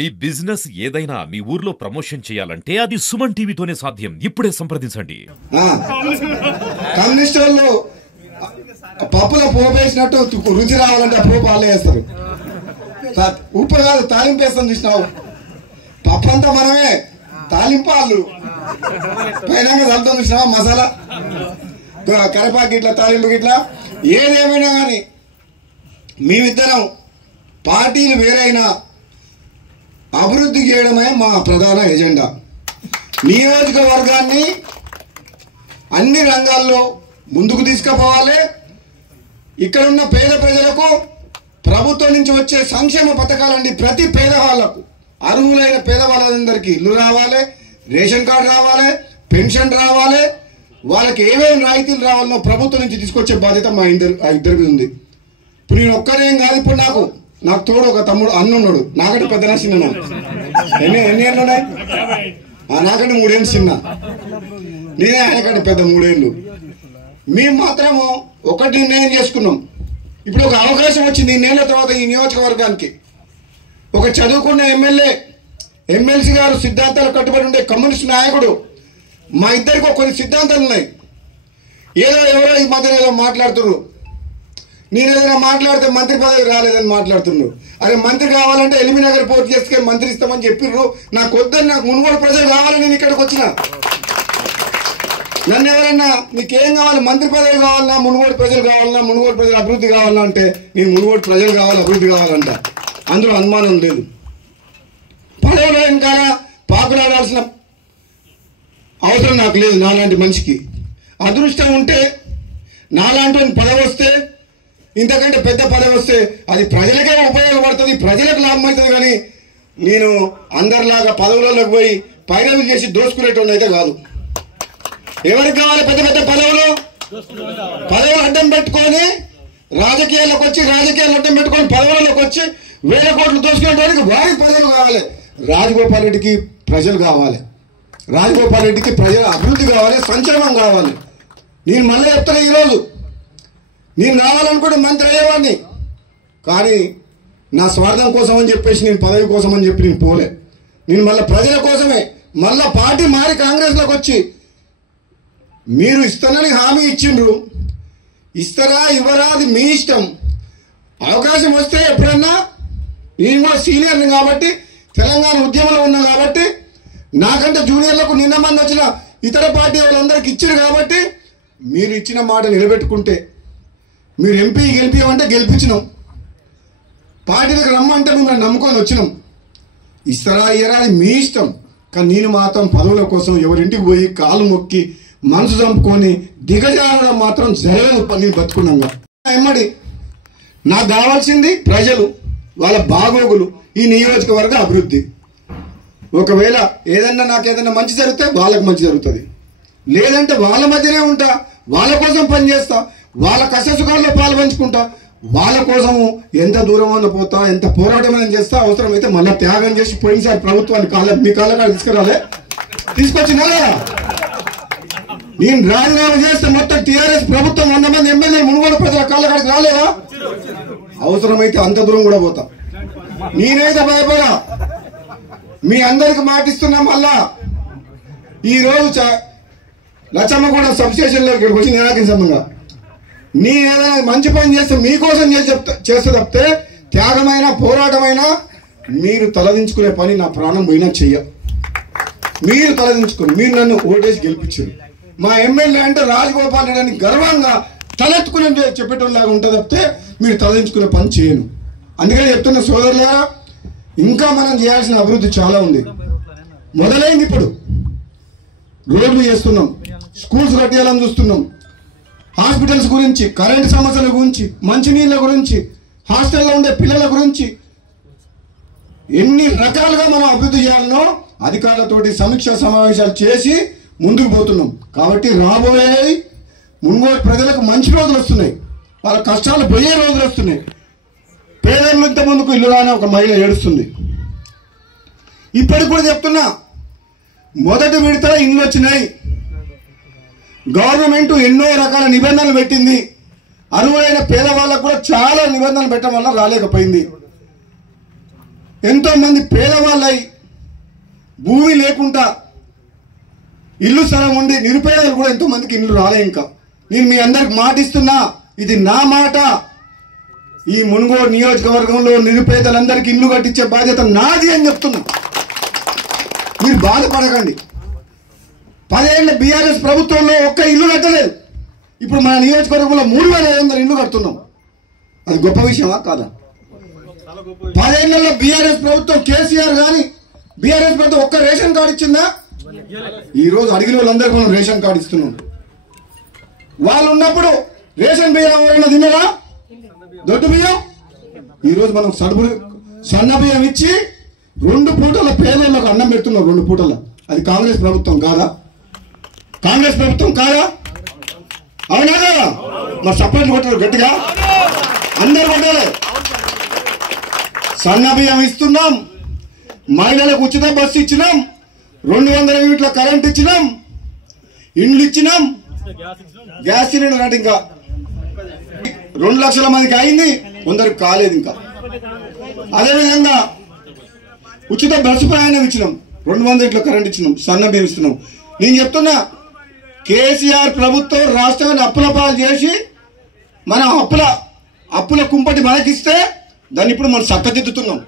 మీ business ఏదైనా మీ ఊర్లో promotion చేయాలంటే అది సుమన్ టీవీతోనే సాధ్యం. ఇప్పుడే సంప్రదించండి. కమ్యూనిస్ట్ వాళ్ళు పప్పులో పోపేసినట్టు రుచి రావాలంటే పోపు వాళ్ళే వేస్తారు. ఉప్పు కాదు తాలింపు వేస్తాం చూసినావు. పప్పు అంతా మనమే, తాలింపు వాళ్ళు పైన చల్లుతాం చూసినావా మసాలా, కరివేపాకు ఇట్లా తాలింపు ఇట్లా. ఏదేమైనా కానీ మేమిద్దరం పార్టీలు వేరైనా అభివృద్ధి చేయడమే మా ప్రధాన ఎజెండా. నియోజకవర్గాన్ని అన్ని రంగాల్లో ముందుకు తీసుకుపోవాలి. ఇక్కడ ఉన్న పేద ప్రజలకు ప్రభుత్వం నుంచి వచ్చే సంక్షేమ పథకాలండి ప్రతి పేదవాళ్లకు, అర్హులైన పేదవాళ్ళందరికీ ఇల్లు రావాలి, రేషన్ కార్డు రావాలి, పెన్షన్ రావాలి. వాళ్ళకి ఏమేమి రాయితీలు రావాలనో ప్రభుత్వం నుంచి తీసుకొచ్చే బాధ్యత మా ఇద్దరికి ఉంది. ఇప్పుడు నేను ఒక్కరేం కాదు, ఇప్పుడు నాకు తోడు ఒక తమ్ముడు అన్న ఉన్నాడు, నాకంటే పెద్ద చిన్న. ఎన్ని ఏళ్ళు ఉన్నాయి? నాకంటే 3 ఏళ్ళు చిన్న, నేనే ఆయనకంటే పెద్ద 3 ఏళ్ళు. మేము మాత్రము ఒకటి నిర్ణయం చేసుకున్నాం. ఇప్పుడు ఒక అవకాశం వచ్చింది 2 ఏళ్ల తర్వాత ఈ నియోజకవర్గానికి. ఒక చదువుకున్న ఎమ్మెల్సీ గారు సిద్ధాంతాలు కట్టుబడి ఉండే కమ్యూనిస్ట్ నాయకుడు. మా ఇద్దరికి కొన్ని సిద్ధాంతాలు ఉన్నాయి. ఎవరో ఈ మధ్యన ఏదో మాట్లాడుతున్నారు. నేను ఏదైనా మాట్లాడితే మంత్రి పదవి రాలేదని మాట్లాడుతున్నారు. అరే మంత్రి కావాలంటే ఎల్బీనగర్ పోటీ చేసుకొని మంత్రి ఇస్తామని చెప్పిర్రు. నాకు వద్దని, నాకు మునుగోడు ప్రజలు కావాలని నేను ఇక్కడికి వచ్చిన. నన్ను ఎవరన్నా నీకేం కావాలి, మంత్రి పదవి కావాలన్నా, మునుగోడు ప్రజలు కావాలన్నా, మునుగోడు ప్రజలు అభివృద్ధి కావాలన్నా అంటే నేను మునుగోడు ప్రజలు కావాలి, అభివృద్ధి కావాలంట. అందులో అనుమానం లేదు. పదవిలో ఇంకా పాకులాడాల్సిన అవసరం నాకు లేదు. నాలాంటి మనిషికి అదృష్టం ఉంటే, నాలాంటి పదవి వస్తే, ఇంతకంటే పెద్ద పదవి వస్తే అది ప్రజలకే ఉపయోగపడుతుంది, ప్రజలకు లాభం అవుతుంది. కానీ నేను అందరిలాగా పదవులలోకి పోయి పైరవి చేసి దోసుకునేటోళ్ళు అయితే కాదు. ఎవరికి కావాలి పెద్ద పెద్ద పదవులు అడ్డం పెట్టుకొని రాజకీయాల్లోకి వచ్చి, రాజకీయాలు అడ్డం పెట్టుకొని పదవులలోకి వచ్చి 1000 కోట్లు దోసుకునేటానికి వారికి ప్రజలు కావాలి. రాజగోపాల్ రెడ్డికి ప్రజలు కావాలి, రాజగోపాల్ రెడ్డికి ప్రజల అభివృద్ధి కావాలి, సంక్షేమం కావాలి. నేను మళ్ళీ చెప్తాను, ఈరోజు నేను రావాలనుకుంటే మంత్రి అయ్యేవాడిని. కానీ నా స్వార్థం కోసం అని చెప్పేసి, నేను పదవి కోసం అని చెప్పి నేను పోలే. నేను మళ్ళీ ప్రజల కోసమే, మళ్ళీ పార్టీ మారి కాంగ్రెస్లోకి వచ్చి, మీరు ఇస్తానని హామీ ఇచ్చిండ్రు, ఇస్తారా ఇవ్వరా అది మీ ఇష్టం. అవకాశం వస్తే ఎప్పుడన్నా, నేను కూడా సీనియర్ని కాబట్టి, తెలంగాణ ఉద్యమంలో ఉన్నా కాబట్టి, నాకంటే జూనియర్లకు నిన్న మంది వచ్చిన ఇతర పార్టీ వాళ్ళందరికీ ఇచ్చారు కాబట్టి, మీరు ఇచ్చిన మాట నిలబెట్టుకుంటే, మీరు ఎంపీ గెలిపించమంటే గెలిపించినాం, పార్టీలకు రమ్మంటే మిమ్మల్ని నమ్ముకొని వచ్చినాం. ఇస్తారా ఇయ్యరా అది మీ ఇష్టం. కానీ నేను మాత్రం పదవుల కోసం ఎవరింటికి పోయి కాలు మొక్కి మనసు చంపుకొని దిగజారడం మాత్రం జరగదు. నేను బతుకున్నాగా ఎమ్మడి నాకు కావాల్సింది ప్రజలు, వాళ్ళ బాగోగులు, ఈ నియోజకవర్గ అభివృద్ధి. ఒకవేళ నాకేదన్నా మంచి జరిగితే వాళ్ళకి మంచి జరుగుతుంది, లేదంటే వాళ్ళ మధ్యనే ఉంటా, వాళ్ళ కోసం పనిచేస్తా, వాళ్ళ కష్టసుఖాల్లో పాలు పంచుకుంటా, వాళ్ళ కోసము ఎంత దూరం పోతా, ఎంత పోరాటం చేస్తా, అవసరమైతే మళ్ళీ త్యాగం చేసి పోయినసారి ప్రభుత్వాన్ని మీ కాళ్ళ కాడ తీసుకురాలే, తీసుకొచ్చినా లేదా? నేను రాజీనామా చేస్తే మొత్తం టీఆర్ఎస్ ప్రభుత్వం 100 మంది ఎమ్మెల్యే మునుగోడు ప్రజల కాళ్ళ కాడికి రాలేదా? అవసరమైతే అంత దూరం కూడా పోతా. నేనైతే భయపడా. మీ అందరికి మాటిస్తున్నా. మళ్ళా ఈరోజు లచ్చమ్మగూడ సబ్స్టేషన్లో ఇక్కడికి వచ్చి నిరాకరణ సంబంధంగా నేను ఏదైనా మంచి పని చేస్తే మీకోసం చేస్తే తప్పితే, త్యాగమైన పోరాటమైనా మీరు తలదించుకునే పని నా ప్రాణం పోయినా చెయ్య. మీరు తలదించుకుని, మీరు నన్ను ఓటేసి గెలిపించారు. మా ఎమ్మెల్యే అంటే రాజగోపాల్ రెడ్డి అని గర్వంగా తలెత్తుకుని చెప్పేటోళ్ళలాగా ఉంటుంది తప్పితే మీరు తలదించుకునే పని చేయను. అందుకని చెప్తున్న సోదరులారా, ఇంకా మనం చేయాల్సిన అభివృద్ధి చాలా ఉంది. మొదలైంది ఇప్పుడు, రోడ్లు చేస్తున్నాం, స్కూల్స్ కట్టేయాలని చూస్తున్నాం, హాస్పిటల్స్ గురించి, కరెంటు సమస్యల గురించి, మంచినీళ్ళ గురించి, హాస్టల్లో ఉండే పిల్లల గురించి ఎన్ని రకాలుగా మనం అభివృద్ధి చేయాలనో అధికారులతోటి సమీక్షా సమావేశాలు చేసి ముందుకు పోతున్నాం. కాబట్టి రాబోయే మునుగోడు ప్రజలకు మంచి రోజులు వస్తున్నాయి, వాళ్ళ కష్టాలు పోయే రోజులు వస్తున్నాయి. పేదలు ఇంత ముందుకు ఇల్లు రాని ఒక మహిళ ఏడుస్తుంది. ఇప్పటికి కూడా చెప్తున్నా, మొదటి విడతలో ఇండ్లు వచ్చినాయి. గవర్నమెంట్ ఎన్నో రకాల నిబంధనలు పెట్టింది. అర్హులైన పేదవాళ్ళకు కూడా చాలా నిబంధనలు పెట్టడం వల్ల రాలేకపోయింది. ఎంతో మంది పేదవాళ్ళు భూమి లేకుండా ఇల్లు స్థలం ఉండి నిరుపేదలు కూడా ఎంతో మందికి ఇల్లు రాలే. ఇంకా నేను మీ అందరికి మాటిస్తున్నా, ఇది నా మాట. ఈ మునుగోడు నియోజకవర్గంలో నిరుపేదలందరికీ ఇల్లు కట్టించే బాధ్యత నాది అని చెప్తున్నా. మీరు బాధపడకండి. 10 ఏళ్ల బీఆర్ఎస్ ప్రభుత్వంలో ఒక్క ఇల్లు కట్టలేదు. ఇప్పుడు మన నియోజకవర్గంలో 3500 ఇల్లు కడుతున్నాం. అది గొప్ప విషయమా కాదా? 10 ఏళ్లలో బీఆర్ఎస్ ప్రభుత్వం కేసీఆర్ కానీ బీఆర్ఎస్ ప్రభుత్వం ఒక్క రేషన్ కార్డు ఇచ్చిందా? ఈ రోజు అడిగిన వాళ్ళందరికీ మనం రేషన్ కార్డు ఇస్తున్నాం. వాళ్ళు ఉన్నప్పుడు రేషన్ బియ్యం ఎవరైనా తిన్నారా? దొడ్డు బియ్యం. ఈ రోజు మనం సన్న బియ్యం ఇచ్చి 2 పూటల పేదలకు అన్నం పెడుతున్నాం. 2 పూటల. అది కాంగ్రెస్ ప్రభుత్వం కాదా? కాంగ్రెస్ ప్రభుత్వం కాదా? అవునా కదా? మరి సపరేట్ కొట్టారు గట్టిగా, అందరు కొట్టాలి. సన్న బియ్యం ఇస్తున్నాం, మహిళలకు ఉచిత బస్సు ఇచ్చినాం, 200 యూనిట్ల కరెంట్ ఇచ్చినాం, ఇండ్లు ఇచ్చినాం, గ్యాస్ సిలిండర్ అంటే ఇంకా 2 లక్షల మందికి అయింది, కొందరికి కాలేదు ఇంకా. అదేవిధంగా ఉచిత బస్సు ప్రయాణం ఇచ్చినాం, 200 యూనిట్ల కరెంట్ ఇచ్చినాం, సన్న బియ్యం ఇస్తున్నాం. నేను చెప్తున్నా, కేసీఆర్ ప్రభుత్వం రాష్ట్రాన్ని అప్పుల పాలు చేసి మన అప్పుల కుంపటి మనకిస్తే దాన్ని ఇప్పుడు మనం చక్కదిద్దుతున్నాం.